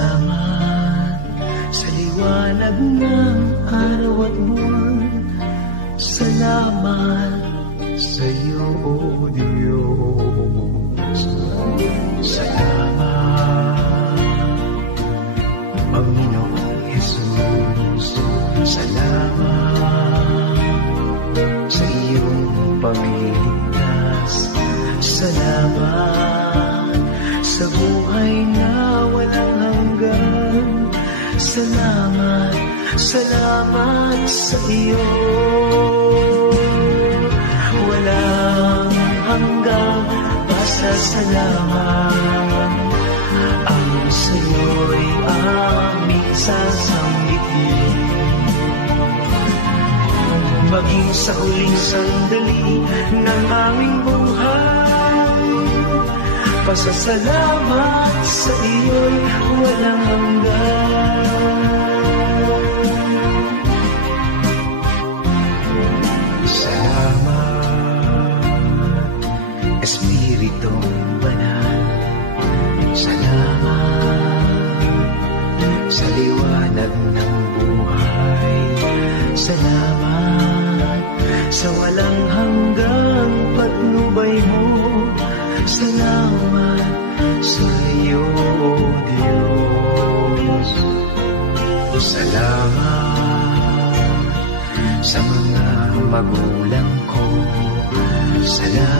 Salamat sa liwanag ng araw at buwan. Salamat sa iyo, O Diyos. Salamat, Panginoong Jesus. Salamat sa iyong pagliligtas. Salamat sa buhay na walang hanggan. Salamat, salamat sa iyo. Walang hanggang pasasalamat ang sa'yo'y aming sasambitin. Maging sa huling sandali ng aming buhay, pasasalamat sa iyo'y walang hanggan. Salamat, Espiritong Banal. Salamat sa liwanag ng buhay. Salamat sa walang hanggang patnubay mo. Salamat sa iyo, O Diyos. Salamat sa mga magulang ko. Salamat